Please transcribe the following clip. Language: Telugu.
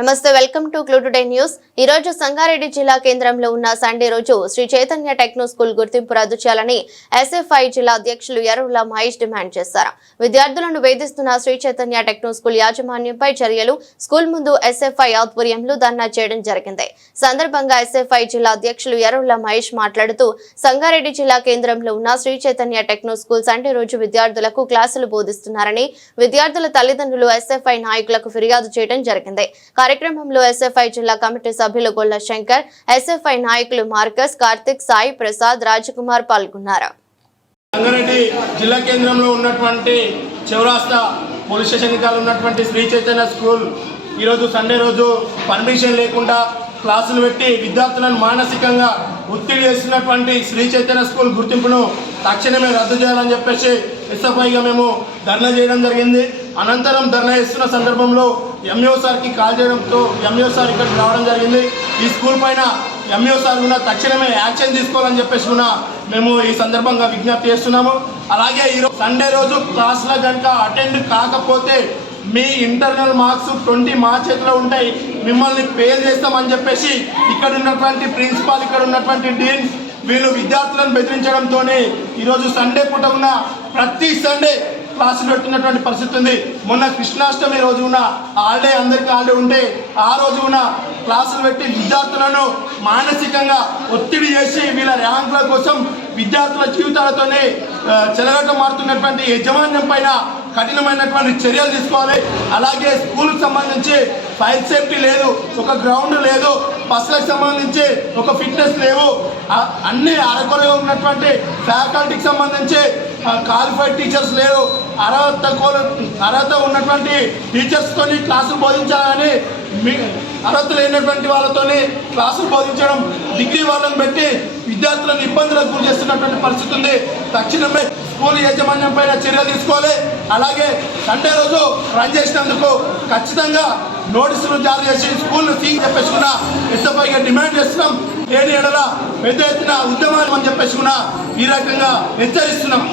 నమస్తే welcome to clue today news. ఈ రోజు సంగారెడ్డి జిల్లా కేంద్రంలో ఉన్న సండే రోజు శ్రీ చైతన్య టెక్నో స్కూల్ గుర్తింపు రద్దు చేయాలని ఎస్ఎఫ్ఐ జిల్లా అధ్యక్షులు ఎర్రవుల మహేష్ డిమాండ్ చేశారు. విద్యార్థులను వేధిస్తున్న శ్రీ చైతన్య టెక్నో స్కూల్ యాజమాన్యంపై చర్యలు స్కూల్ ముందు ఎస్ఎఫ్ఐ ఆధ్వర్యంలో ధర్నా చేయడం జరిగింది. సందర్భంగా ఎస్ఎఫ్ఐ జిల్లా అధ్యక్షులు ఎర్రవుల మహేష్ మాట్లాడుతూ సంగారెడ్డి జిల్లా కేంద్రంలో ఉన్న Sri Chaitanya techno school Sunday రోజు విద్యార్థులకు క్లాసులు బోధిస్తున్నారని విద్యార్థుల తల్లిదండ్రులు ఎస్ఎఫ్ఐ నాయకులకు ఫిర్యాదు చేయడం జరిగింది. కార్యక్రమంలో ఎస్ఎఫ్ఐ జిల్లా కమిటీ సభ్యులు గొల్ల శంకర్ ఎస్ఎఫ్ఐ నాయకులు మార్కస్ కార్తిక్ సాయి ప్రసాద్ రాజకుమార్ పాల్గొన్నారు. రంగారెడ్డి జిల్లా కేంద్రంలో ఉన్నటువంటి చౌరాస్తా పోలీస్ స్టేషన్ కాలు ఉన్నటువంటి శ్రీ చైతన్య స్కూల్ ఈరోజు సండే రోజు పర్మిషన్ లేకుండా క్లాసులు పెట్టి విద్యార్థులను మానసికంగా ఒత్తిడి చేస్తున్నటువంటి శ్రీ చైతన్య స్కూల్ గుర్తింపును తక్షణమే రద్దు చేయాలని చెప్పేసి ఎస్ఎఫ్ఐగా మేము ధర్నా చేయడం జరిగింది. అనంతరం ధర్నా చేస్తున్న సందర్భంలో ఎంఈఓ సార్కి కాల్ చేయడంతో ఎంఈఓ సార్ ఇక్కడికి రావడం జరిగింది. ఈ స్కూల్ పైన ఎంఈఓ సార్ కూడా తక్షణమే యాక్షన్ తీసుకోవాలని చెప్పేసి కూడా మేము ఈ సందర్భంగా విజ్ఞప్తి చేస్తున్నాము. అలాగే ఈరోజు సండే రోజు క్లాస్లో కనుక అటెండ్ కాకపోతే మీ ఇంటర్నల్ మార్క్స్ ట్వంటీ మా చేతిలో ఉంటాయి. మిమ్మల్ని ఫెయిల్ చేస్తామని చెప్పేసి ఇక్కడ ఉన్నటువంటి ప్రిన్సిపాల్ ఇక్కడ ఉన్నటువంటి డీన్ వీళ్ళు విద్యార్థులను బెదిరించడంతోనే ఈరోజు సండే పూట ఉన్న ప్రతి సండే క్లాసులు పెడుతున్నటువంటి పరిస్థితి ఉంది. మొన్న కృష్ణాష్టమి రోజు ఉన్న హాలిడే అందరికీ హాలిడే ఉంటే ఆ రోజు ఉన్న క్లాసులు పెట్టి విద్యార్థులను మానసికంగా ఒత్తిడి చేసి వీళ్ళ ర్యాంకుల కోసం విద్యార్థుల జీవితాలతోనే చెలగట మారుతున్నటువంటి యజమాన్యం పైన కఠినమైనటువంటి చర్యలు తీసుకోవాలి. అలాగే స్కూల్కి సంబంధించి ఫైర్ సేఫ్టీ లేదు ఒక గ్రౌండ్ లేదు బస్సులకు సంబంధించి ఒక ఫిట్నెస్ లేవు. అన్ని అరకొరగా ఉన్నటువంటి ఫ్యాకల్టీకి సంబంధించి క్వాలిఫైడ్ టీచర్స్ లేరు. అర్హత అర్హత ఉన్నటువంటి టీచర్స్తో క్లాసులు బోధించాలని అర్హత లేనటువంటి వాళ్ళతోని క్లాసులు బోధించడం డిగ్రీ వాళ్ళని పెట్టి విద్యార్థులను ఇబ్బందులకు గురి చేస్తున్నటువంటి పరిస్థితి ఉంది. తక్షణమే స్కూల్ యాజమాన్యం పైన చర్యలు తీసుకోవాలి. అలాగే సండే రోజు రన్ చేసినందుకు ఖచ్చితంగా నోటీసులు జారీ చేసి స్కూల్ ఫీ చెప్పేసి కూడా ఇష్టపైగా డిమాండ్ చేస్తున్నాం. లేని ఎడల పెద్ద ఎత్తున ఉద్యమాలు అని చెప్పేసి కూడా ఈ రకంగా హెచ్చరిస్తున్నాం.